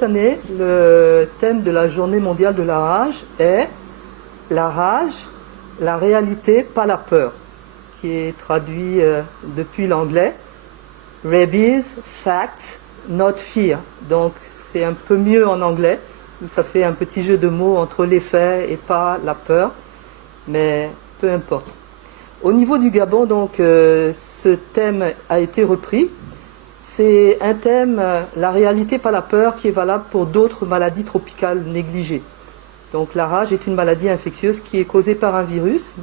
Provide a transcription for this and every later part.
cette année, le thème de la journée mondiale de la rage est la rage, la réalité, pas la peur, qui est traduit depuis l'anglais. Rabies, facts, not fear. Donc c'est un peu mieux en anglais, où ça fait un petit jeu de mots entre les faits et pas la peur, mais peu importe. Au niveau du Gabon, donc, ce thème a été repris. C'est un thème, la réalité, pas la peur, qui est valable pour d'autres maladies tropicales négligées. Donc la rage est une maladie infectieuse qui est causée par un virus,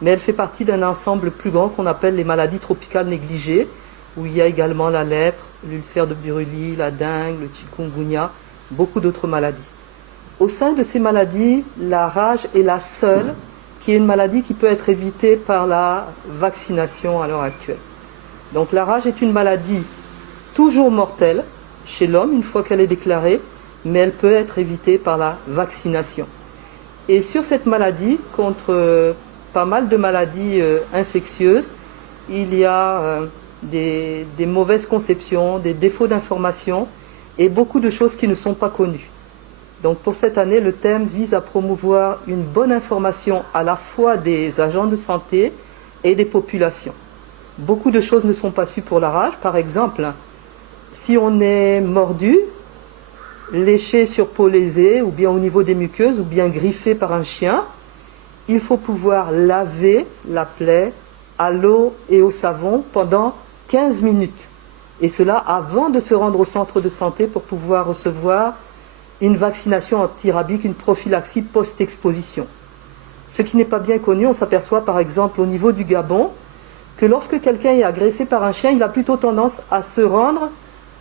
mais elle fait partie d'un ensemble plus grand qu'on appelle les maladies tropicales négligées, où il y a également la lèpre, l'ulcère de Buruli, la dengue, le chikungunya, beaucoup d'autres maladies. Au sein de ces maladies, la rage est la seule qui est une maladie qui peut être évitée par la vaccination à l'heure actuelle. Donc la rage est une maladie toujours mortelle chez l'homme une fois qu'elle est déclarée, mais elle peut être évitée par la vaccination. Et sur cette maladie, contre pas mal de maladies infectieuses, il y a des mauvaises conceptions, des défauts d'information et beaucoup de choses qui ne sont pas connues. Donc pour cette année, le thème vise à promouvoir une bonne information à la fois des agents de santé et des populations. Beaucoup de choses ne sont pas sues pour la rage. Par exemple, si on est mordu, léché sur peau lésée ou bien au niveau des muqueuses ou bien griffé par un chien, il faut pouvoir laver la plaie à l'eau et au savon pendant 15 minutes. Et cela avant de se rendre au centre de santé pour pouvoir recevoir une vaccination antirabique, une prophylaxie post-exposition. Ce qui n'est pas bien connu, on s'aperçoit par exemple au niveau du Gabon que lorsque quelqu'un est agressé par un chien, il a plutôt tendance à se rendre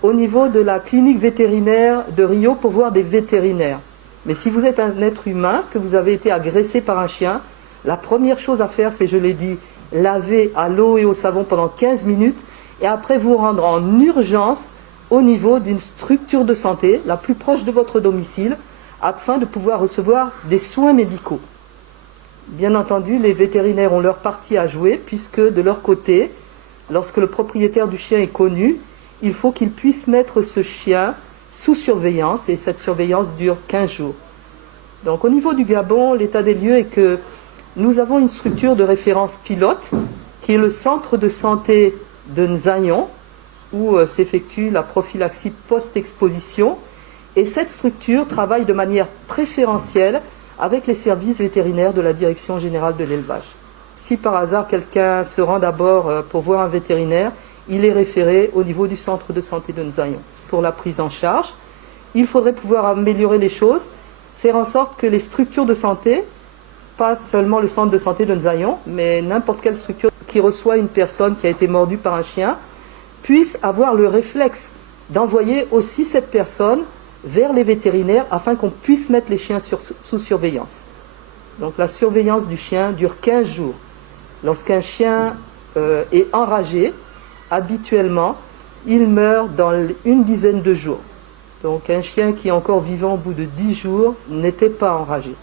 au niveau de la clinique vétérinaire de Rio pour voir des vétérinaires. Mais si vous êtes un être humain, que vous avez été agressé par un chien, la première chose à faire, c'est, je l'ai dit, laver à l'eau et au savon pendant 15 minutes et après vous rendre en urgence au niveau d'une structure de santé la plus proche de votre domicile afin de pouvoir recevoir des soins médicaux. Bien entendu, les vétérinaires ont leur partie à jouer puisque de leur côté, lorsque le propriétaire du chien est connu, il faut qu'il puisse mettre ce chien sous surveillance et cette surveillance dure 15 jours. Donc au niveau du Gabon, l'état des lieux est que nous avons une structure de référence pilote qui est le centre de santé de Nzayon où s'effectue la prophylaxie post-exposition et cette structure travaille de manière préférentielle avec les services vétérinaires de la Direction générale de l'élevage. Si par hasard quelqu'un se rend d'abord pour voir un vétérinaire, il est référé au niveau du centre de santé de Nzayon. Pour la prise en charge, il faudrait pouvoir améliorer les choses, faire en sorte que les structures de santé, pas seulement le centre de santé de Nzayon, mais n'importe quelle structure qui reçoit une personne qui a été mordue par un chien, puisse avoir le réflexe d'envoyer aussi cette personne vers les vétérinaires afin qu'on puisse mettre les chiens sous surveillance. Donc la surveillance du chien dure 15 jours. Lorsqu'un chien est enragé, habituellement, il meurt dans une dizaine de jours. Donc un chien qui est encore vivant au bout de 10 jours n'était pas enragé.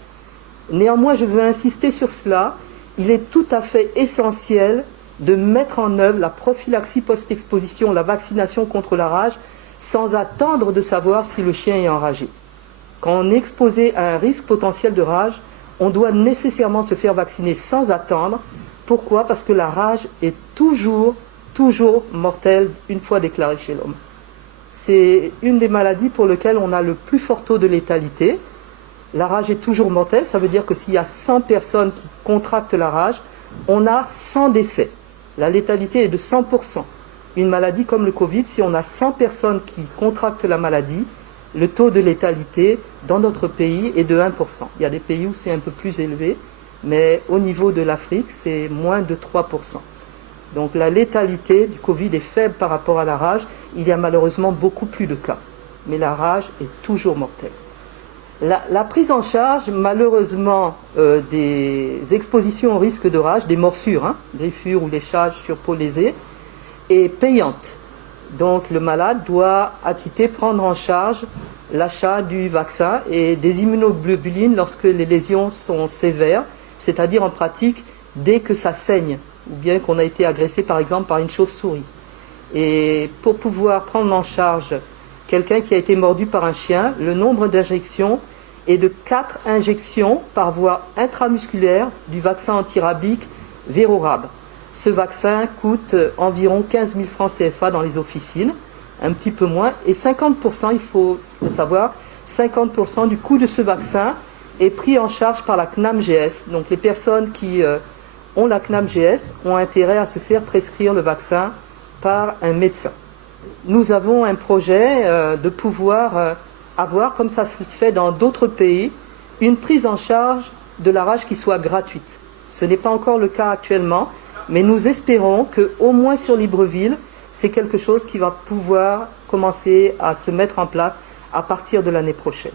Néanmoins, je veux insister sur cela, il est tout à fait essentiel de mettre en œuvre la prophylaxie post-exposition, la vaccination contre la rage, sans attendre de savoir si le chien est enragé. Quand on est exposé à un risque potentiel de rage, on doit nécessairement se faire vacciner sans attendre. Pourquoi ? Parce que la rage est toujours mortelle une fois déclarée chez l'homme. C'est une des maladies pour lesquelles on a le plus fort taux de létalité. La rage est toujours mortelle, ça veut dire que s'il y a 100 personnes qui contractent la rage, on a 100 décès. La létalité est de 100%. Une maladie comme le Covid, si on a 100 personnes qui contractent la maladie, le taux de létalité dans notre pays est de 1%. Il y a des pays où c'est un peu plus élevé, mais au niveau de l'Afrique, c'est moins de 3%. Donc la létalité du Covid est faible par rapport à la rage. Il y a malheureusement beaucoup plus de cas. Mais la rage est toujours mortelle. La prise en charge, malheureusement, des expositions au risque de rage, des morsures, griffures ou léchages sur peau lésée, est payante. Donc le malade doit prendre en charge l'achat du vaccin et des immunoglobulines lorsque les lésions sont sévères, c'est-à-dire en pratique dès que ça saigne, ou bien qu'on a été agressé par exemple par une chauve-souris. Et pour pouvoir prendre en charge quelqu'un qui a été mordu par un chien, le nombre d'injections est de 4 injections par voie intramusculaire du vaccin antirabique Vérorab. Ce vaccin coûte environ 15 000 francs CFA dans les officines, un petit peu moins, et 50%, il faut le savoir, 50% du coût de ce vaccin est pris en charge par la CNAMGS. Donc les personnes qui ont la CNAMGS ont intérêt à se faire prescrire le vaccin par un médecin. Nous avons un projet de pouvoir avoir, comme ça se fait dans d'autres pays, une prise en charge de la rage qui soit gratuite. Ce n'est pas encore le cas actuellement, mais nous espérons qu'au moins sur Libreville, c'est quelque chose qui va pouvoir commencer à se mettre en place à partir de l'année prochaine.